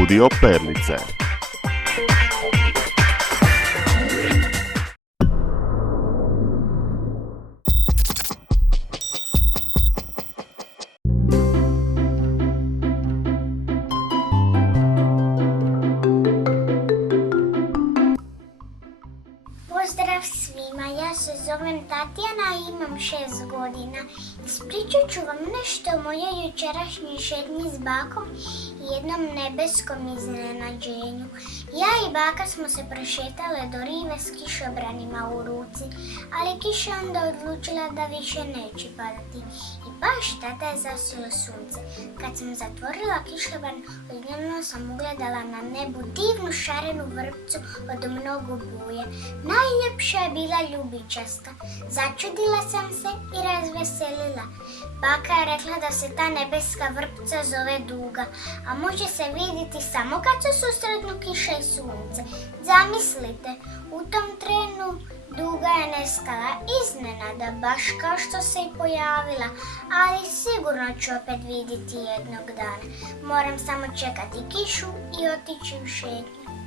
Studio Perlice. Pozdrav svima, ja se zovem Tatjana i imam 6 godina. Ispričat ću vam nešto o mojoj jučerašnjoj šetnji s bakom i jednom nebeskom iznenađenju. Ja i baka smo se prošetale do rive s kišobranima u ruci, ali kiša onda odlučila da više neće padati. I baš tada je zasjelo sunce. Kad sam zatvorila kišobran, odjednom sam ugledala na nebu divnu šarenu vrpcu od mnogo boja. Najljepša je bila ljubičasta. Začudila sam se i razveselila. Baka je rekla da se ta nebeska vrpca zove Duga, a može se vidjeti samo kad se susretnu kiša i sunce. Zamislite, u tom trenu Duga je nestala iznenada, baš kao što se i pojavila, ali sigurno ću opet vidjeti jednog dana. Moram samo čekati kišu i otići u šetnju.